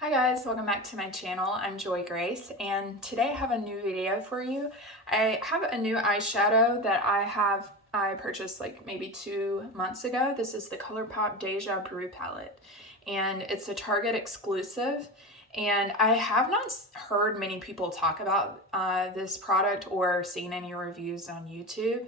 Hi guys, welcome back to my channel. I'm Joy Grace and today I have a new video for you. I have a new eyeshadow that I purchased like maybe 2 months ago. This is the ColourPop Deja Brew palette and it's a Target exclusive, and I have not heard many people talk about this product or seen any reviews on YouTube.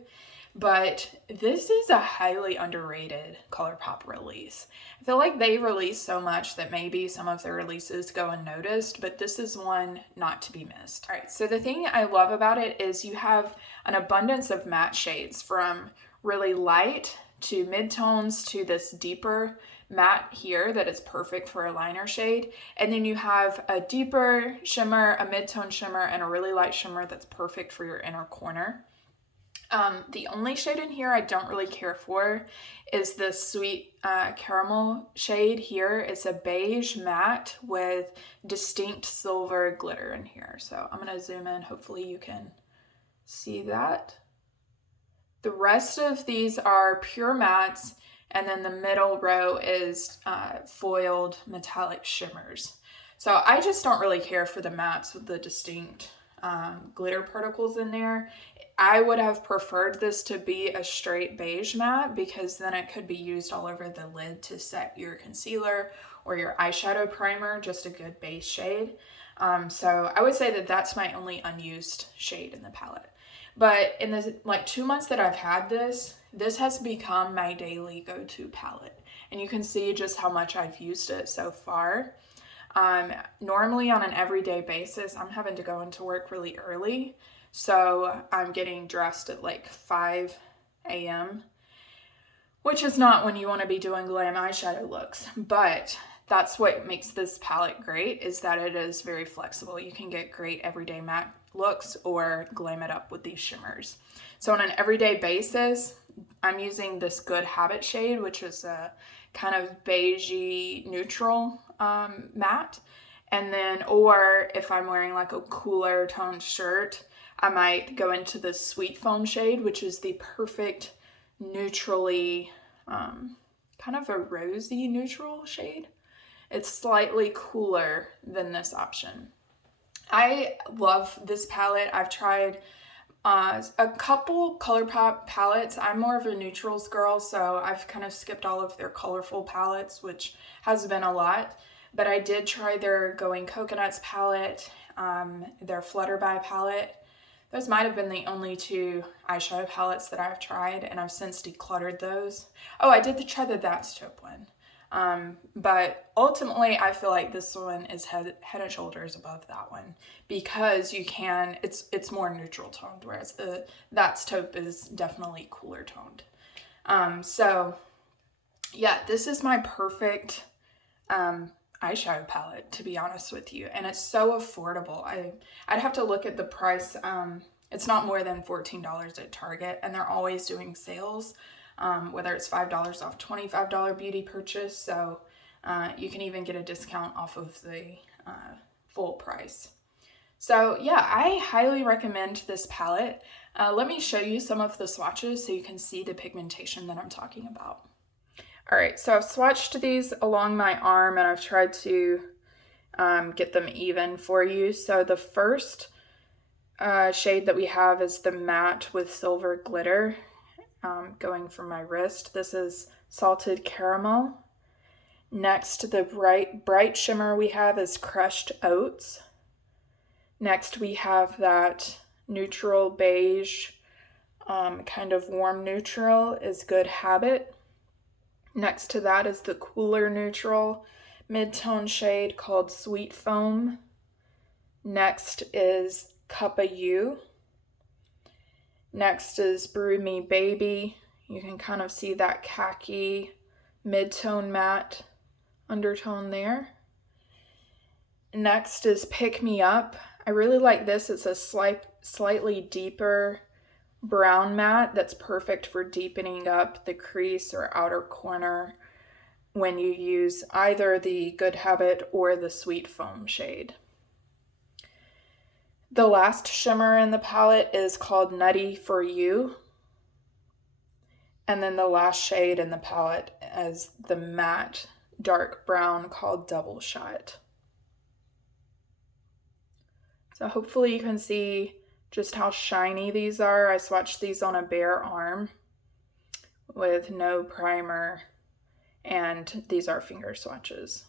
But this is a highly underrated ColourPop release. I feel like they release so much that maybe some of their releases go unnoticed, but this is one not to be missed. All right, so the thing I love about it is you have an abundance of matte shades, from really light to mid-tones to this deeper matte here that is perfect for a liner shade. And then you have a deeper shimmer, a mid-tone shimmer, and a really light shimmer that's perfect for your inner corner. The only shade in here I don't really care for is the sweet caramel shade here. It's a beige matte with distinct silver glitter in here. So I'm going to zoom in. Hopefully you can see that. The rest of these are pure mattes, and then the middle row is foiled metallic shimmers. So I just don't really care for the mattes with the distinct glitter particles in there. I would have preferred this to be a straight beige matte, because then it could be used all over the lid to set your concealer or your eyeshadow primer, just a good base shade. So I would say that that's my only unused shade in the palette. But in the like 2 months that I've had this has become my daily go-to palette. And you can see just how much I've used it so far. Normally on an everyday basis, I'm having to go into work really early. So I'm getting dressed at like 5 a.m., which is not when you want to be doing glam eyeshadow looks, but that's what makes this palette great, is that it is very flexible. You can get great everyday matte looks or glam it up with these shimmers. So on an everyday basis, I'm using this Good Habit shade, which is a kind of beigey neutral matte. And then, or if I'm wearing like a cooler toned shirt, I might go into the Sweet Foam shade, which is the perfect neutrally, kind of a rosy neutral shade. It's slightly cooler than this option. I love this palette. I've tried a couple ColourPop palettes. I'm more of a neutrals girl, so I've kind of skipped all of their colorful palettes, which has been a lot. But I did try their Going Coconuts palette, their Flutterby palette. Those might have been the only two eyeshadow palettes that I've tried, and I've since decluttered those. Oh, I did try the That's Taupe one. But ultimately, I feel like this one is head and shoulders above that one, because you can, it's more neutral toned, whereas the That's Taupe is definitely cooler toned. So yeah, this is my perfect eyeshadow palette, to be honest with you, and it's so affordable. I'd have to look at the price. It's not more than $14 at Target, and they're always doing sales, whether it's $5 off $25 beauty purchase, so you can even get a discount off of the full price. So yeah, I highly recommend this palette. Let me show you some of the swatches so you can see the pigmentation that I'm talking about. All right, so I've swatched these along my arm, and I've tried to get them even for you. So the first shade that we have is the matte with silver glitter, going from my wrist. This is Salted Caramel. Next, the bright shimmer we have is Crushed Oats. Next, we have that neutral beige, kind of warm neutral, is Good Habit. Next to that is the cooler neutral mid-tone shade called Sweet Foam. Next is Cuppa You. Next is Brew Me Baby. You can kind of see that khaki mid-tone matte undertone there. Next is Pick Me Up. I really like this. It's a slightly deeper brown matte that's perfect for deepening up the crease or outer corner when you use either the Good Habit or the Sweet Foam shade. The last shimmer in the palette is called Nutty For You. And then the last shade in the palette is the matte dark brown called Double Shot. So hopefully you can see just how shiny these are. I swatched these on a bare arm with no primer, and these are finger swatches.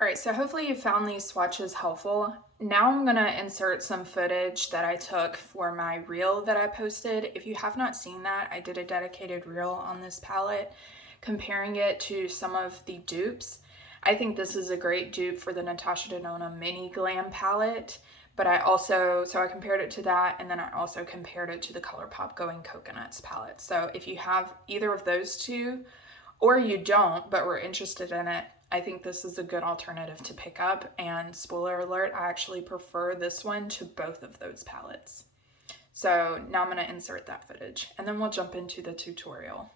All right, so hopefully you found these swatches helpful. Now I'm gonna insert some footage that I took for my reel that I posted. If you have not seen that, I did a dedicated reel on this palette, comparing it to some of the dupes. I think this is a great dupe for the Natasha Denona Mini Glam palette, but I compared it to that, and then I also compared it to the ColourPop Going Coconuts palette. So if you have either of those two, or you don't, but were interested in it, I think this is a good alternative to pick up. And spoiler alert, I actually prefer this one to both of those palettes. So now I'm going to insert that footage and then we'll jump into the tutorial.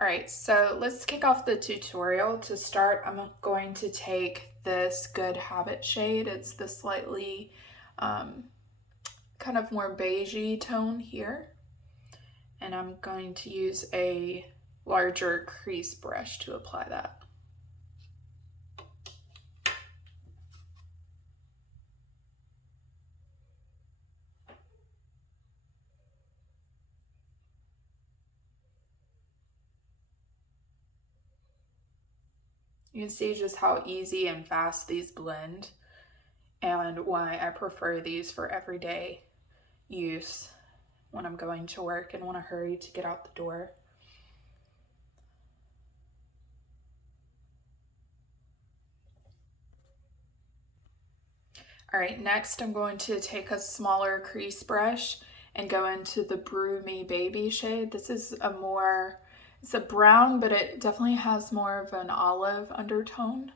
All right, so let's kick off the tutorial. To start, I'm going to take this Good Habit shade. It's the slightly kind of more beigey tone here. And I'm going to use a larger crease brush to apply that. You can see just how easy and fast these blend and why I prefer these for everyday use when I'm going to work and want to hurry to get out the door. All right, next I'm going to take a smaller crease brush and go into the Brew Me Baby shade. This is it's a brown, but it definitely has more of an olive undertone.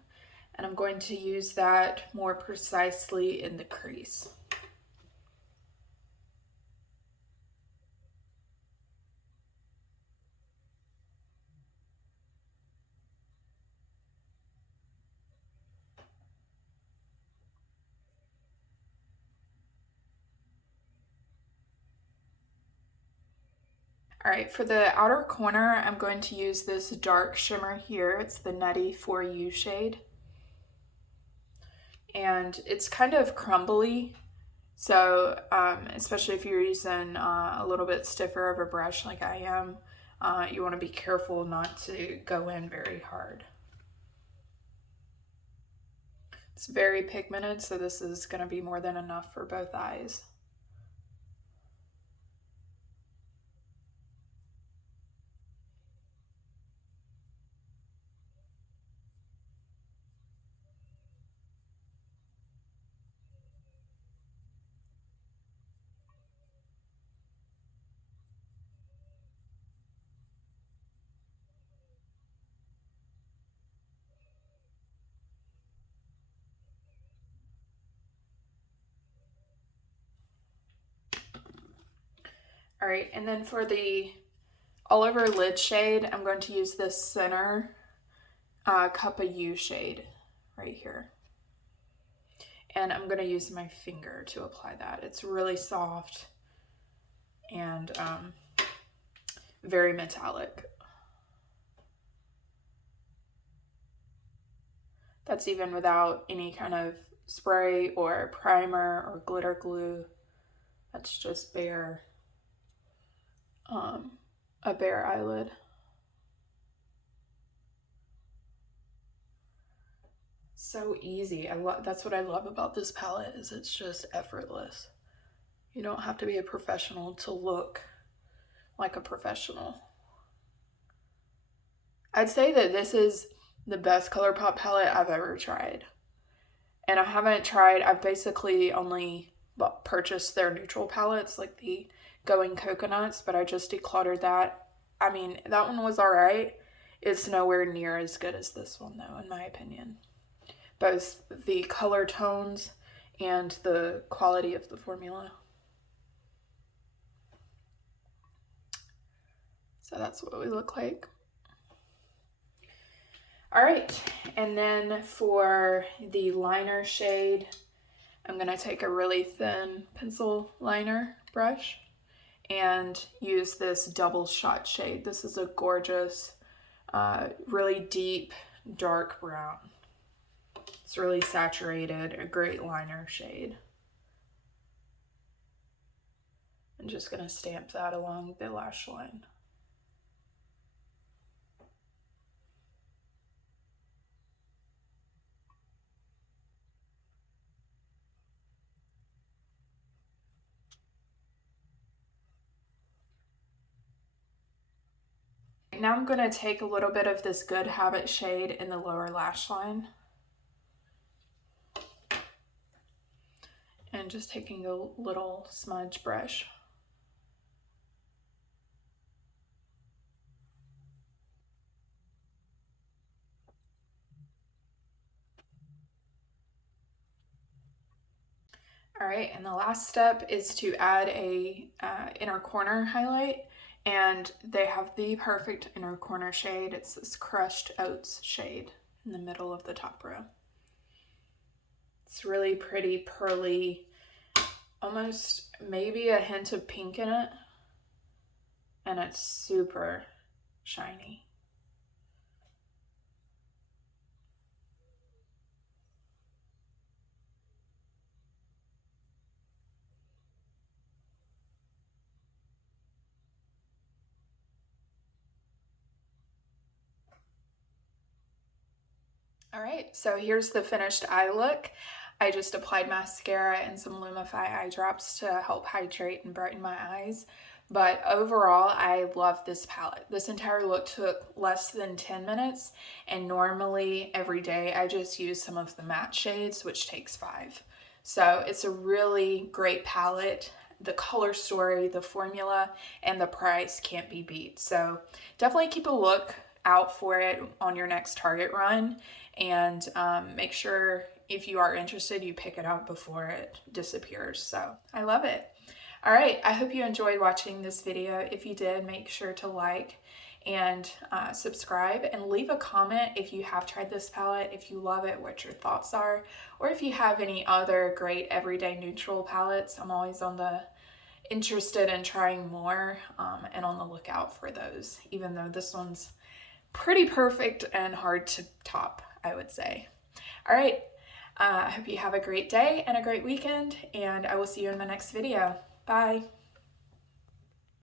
And I'm going to use that more precisely in the crease. All right, for the outer corner, I'm going to use this dark shimmer here. It's the Nutty For You shade. And it's kind of crumbly, so especially if you're using a little bit stiffer of a brush like I am, you want to be careful not to go in very hard. It's very pigmented, so this is going to be more than enough for both eyes. All right, and then for the all over lid shade, I'm going to use this center Cup of You shade right here. And I'm going to use my finger to apply that. It's really soft and very metallic. That's even without any kind of spray or primer or glitter glue. That's just bare, a bare eyelid. So easy. That's what I love about this palette, is it's just effortless. You don't have to be a professional to look like a professional. I'd say that this is the best ColourPop palette I've ever tried. And I've basically only purchased their neutral palettes, like the Going Coconuts, but I just decluttered that. I mean, that one was alright. It's nowhere near as good as this one, though, in my opinion. Both the color tones and the quality of the formula. So that's what we look like. All right, and then for the liner shade, I'm gonna take a really thin pencil liner brush and use this double shot shade. This is a gorgeous, really deep, dark brown. It's really saturated, a great liner shade. I'm just gonna stamp that along the lash line. Now I'm gonna take a little bit of this Good Habit shade in the lower lash line. And just taking a little smudge brush. All right, and the last step is to add a inner corner highlight, and they have the perfect inner corner shade. It's this Crushed Oats shade in the middle of the top row. It's really pretty, pearly, almost maybe a hint of pink in it, and it's super shiny. All right, so here's the finished eye look. I just applied mascara and some Lumify eye drops to help hydrate and brighten my eyes. But overall, I love this palette. This entire look took less than 10 minutes, and normally every day I just use some of the matte shades, which takes 5. So it's a really great palette. The color story, the formula, and the price can't be beat. So definitely keep a look out for it on your next Target run, and make sure if you are interested you pick it up before it disappears. So I love it. All right, I hope you enjoyed watching this video. If you did, make sure to like and subscribe, and leave a comment if you have tried this palette, if you love it, what your thoughts are, or if you have any other great everyday neutral palettes. I'm always interested in trying more, and on the lookout for those, even though this one's pretty perfect and hard to top, I would say. All right, I hope you have a great day and a great weekend, and I will see you in my next video. Bye.